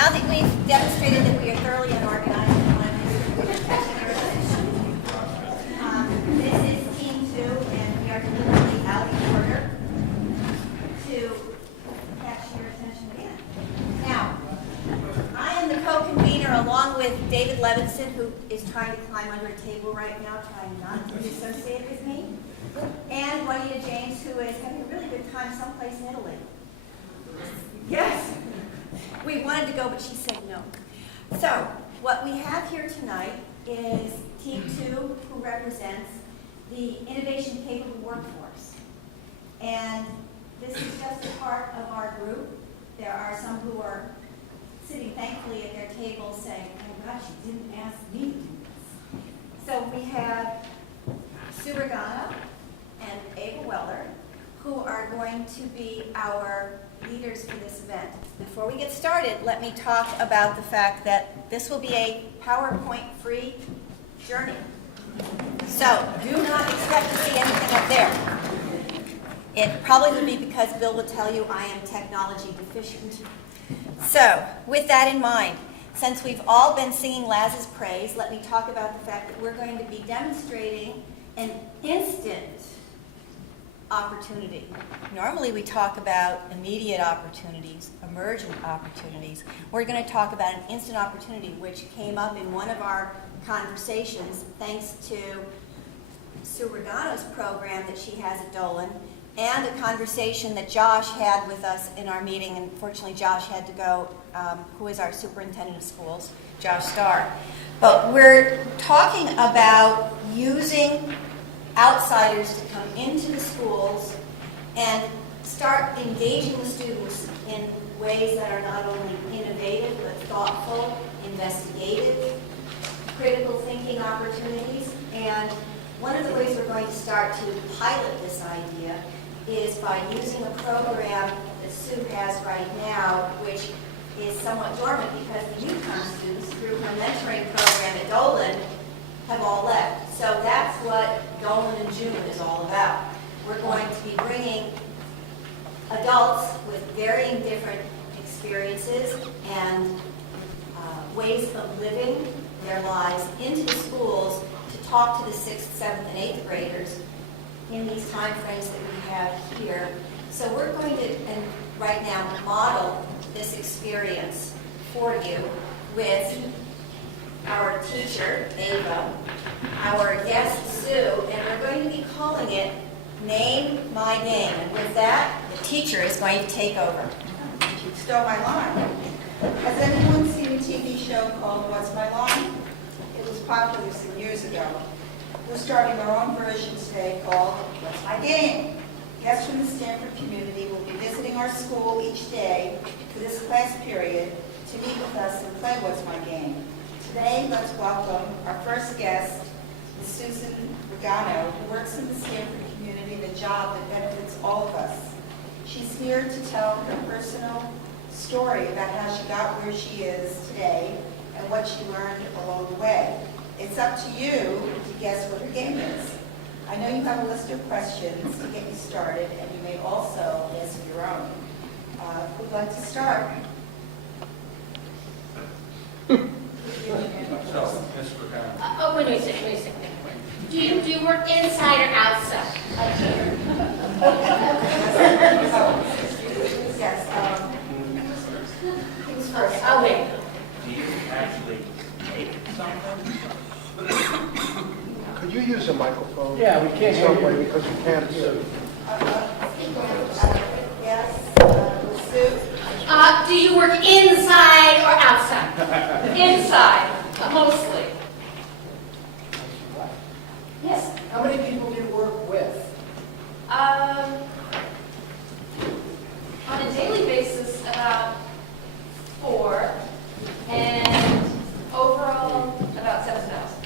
now that we've demonstrated that we are thoroughly unorganized, this is Team 2, and we are deliberately out of order to catch your attention again. Now, I am the co-convener along with David Levinson, who is trying to climb under a table right now, trying not to be associated with me, and Juanita James, who is having a really good time someplace in Italy. Yes. We wanted to go, but she said no. So, what we have here tonight is Team 2, who represents the innovation-capable workforce. And this is just a part of our group. There are some who are sitting thankfully at their tables saying, oh gosh, you didn't ask me to do this. So we have Sue Regano and Ava Weller, who are going to be our leaders for this event. Before we get started, let me talk about the fact that this will be a PowerPoint-free journey. So do not expect to see anything up there. It probably would be because Bill would tell you I am technology deficient. So with that in mind, since we've all been singing Laz's praise, let me talk about the fact that we're going to be demonstrating an instant opportunity. Normally we talk about immediate opportunities, emergent opportunities. We're going to talk about an instant opportunity, which came up in one of our conversations thanks to Sue Regano's program that she has at Dolan, and a conversation that Josh had with us in our meeting. Unfortunately, Josh had to go, who is our superintendent of schools, Josh Starr. But we're talking about using outsiders to come into the schools and start engaging the students in ways that are not only innovative but thoughtful, investigative, critical thinking opportunities. And one of the ways we're going to start to pilot this idea is by using a program that Sue has right now, which is somewhat dormant because the UConn students, through her mentoring program at Dolan, have all left. So that's what Dolan in June is all about. We're going to be bringing adults with varying different experiences and ways of living their lives into the schools to talk to the 6th, 7th, and 8th graders in these time frames that we have here. So we're going to, and right now, model this experience for you with our teacher, Ava, our guest, Sue, and we're going to be calling it Name My Game. And with that, the teacher is going to take over. You stole my line. Has anyone seen a TV show called What's My Line? It was popular some years ago. We're starting our own version today called What's My Game? Guests from the Stamford community will be visiting our school each day for this class period to meet with us and play What's My Game. Today, let's welcome our first guest, Ms. Susan Regano, who works in the Stamford community in a job that benefits all of us. She's here to tell her personal story about how she got where she is today and what she learned along the way. It's up to you to guess what her game is. I know you have a list of questions to get you started, and you may also guess your own. Who'd like to start? Wait a second. Do you work inside or outside? Yes. Who's first? Oh, wait. Do you actually make something? Could you use a microphone? Yeah, we can't hear Somewhere you. because we can't hear. Yes. Sue? Do you work inside or outside? Inside, mostly. Yes. How many people do you work with? On a daily basis, about 4, and overall, about 7,000.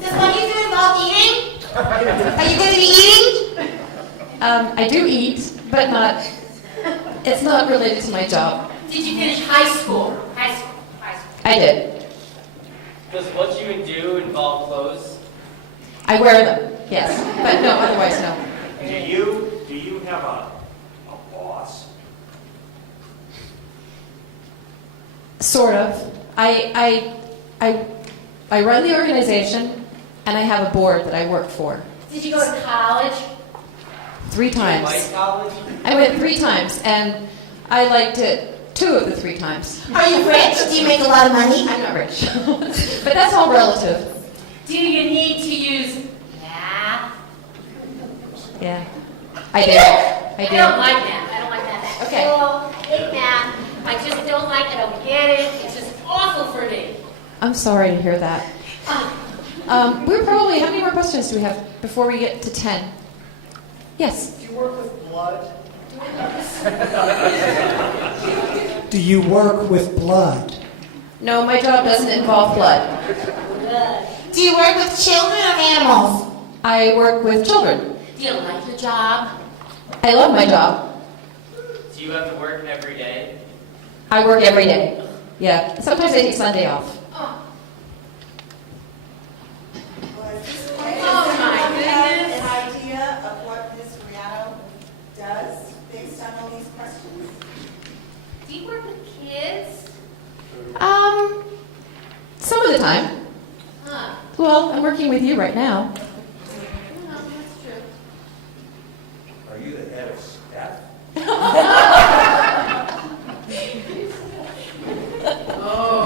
Does what you do involve eating? Are you going to be eating? I do eat, but not. It's not related to my job. Did you finish high school? High school. I did. Does what you do involve clothes? I wear them, yes, but no, otherwise no. Do you have a boss? Sort of. I run the organization, and I have a board that I work for. Did you go to college? 3 times. White college? I went 3 times, and I liked it 2 of the 3 times. Are you rich? Do you make a lot of money? I'm not rich. But that's all relative. Do you need to use math? Yeah. I do. I don't like math. I don't like math. Okay. I hate math. I just don't like it. I don't get it. It's just awful for me. I'm sorry to hear that. We're probably, how many more questions do we have before we get to 10? Yes. Do you work with blood? Do you work with blood? No, my job doesn't involve blood. Do you work with children or animals? I work with children. Do you like your job? I love my job. Do you have to work every day? I work every day. Yeah. Sometimes I take Sunday off. Oh, my goodness. An idea of what Ms. Riano does based on all these questions? Do you work with kids? Some of the time. Huh. Well, I'm working with you right now. No, that's true. Are you the head of staff?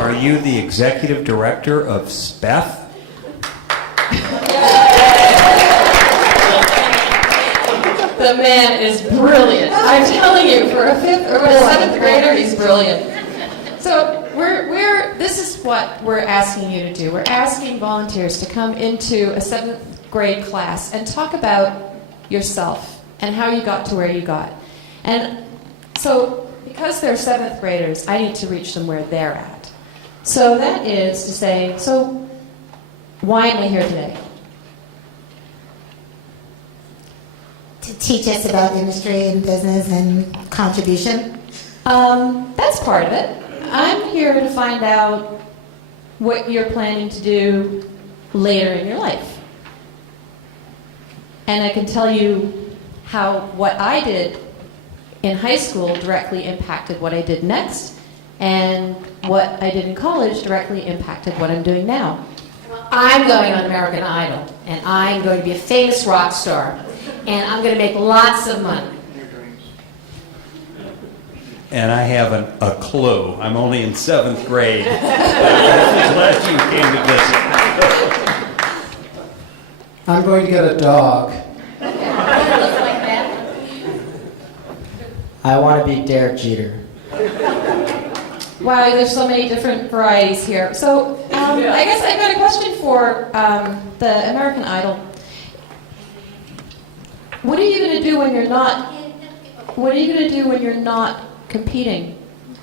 Are you the executive director of SPEF? The man is brilliant. I'm telling you, for a 5th or a 7th grader, he's brilliant. So this is what we're asking you to do. We're asking volunteers to come into a 7th grade class and talk about yourself and how you got to where you got. And so because they're 7th graders, I need to reach them where they're at. So that is to say, so why am I here today? To teach us about industry and business and contribution? That's part of it. I'm here to find out what you're planning to do later in your life. And I can tell you how what I did in high school directly impacted what I did next, and what I did in college directly impacted what I'm doing now. I'm going on American Idol, and I'm going to be a famous rock star, and I'm going to make lots of money. And I have a clue. I'm only in 7th grade. Glad you came to visit. I'm going to get a dog. I want to be Derek Jeter. Wow, there's so many different varieties here. So I guess I've got a question for the American Idol. What are you going to do when you're not? What are you going to do when you're not competing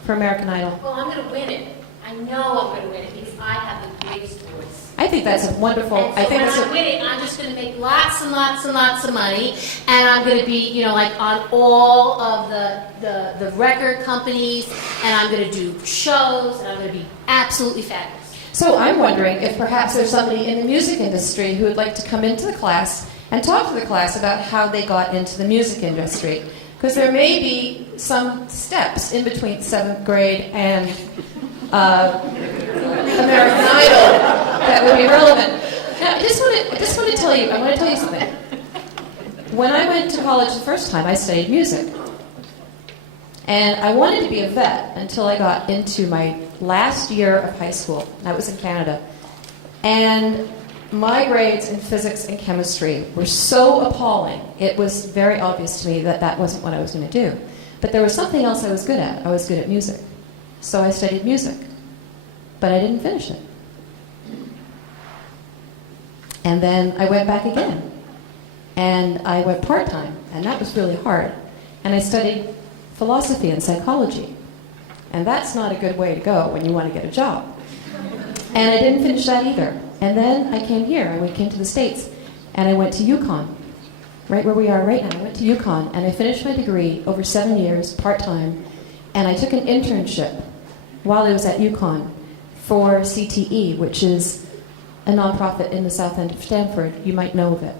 for American Idol? Well, I'm going to win it. I know I'm going to win it because I have the biggest voice. I think that's a wonderful. And so I think when that's I win it, I'm just going to make lots and lots and lots of money, and I'm going to be, you know, like on all of the record companies, and I'm going to do shows, and I'm going to be absolutely fabulous. So I'm wondering if perhaps there's somebody in the music industry who would like to come into the class and talk to the class about how they got into the music industry. Because there may be some steps in between 7th grade and American Idol that would be relevant. Now, I just want to tell you, I want to tell you something. When I went to college the first time, I studied music. And I wanted to be a vet until I got into my last year of high school. I was in Canada. And my grades in physics and chemistry were so appalling, it was very obvious to me that that wasn't what I was going to do. But there was something else I was good at. I was good at music. So I studied music. But I didn't finish it. And then I went back again. And I went part-time, and that was really hard. And I studied philosophy and psychology. And that's not a good way to go when you want to get a job. And I didn't finish that either. And then I came here, I came to the States, and I went to UConn, right where we are right now. I went to UConn, and I finished my degree over 7 years, part-time, and I took an internship while I was at UConn for CTE, which is a nonprofit in the south end of Stamford. You might know of it.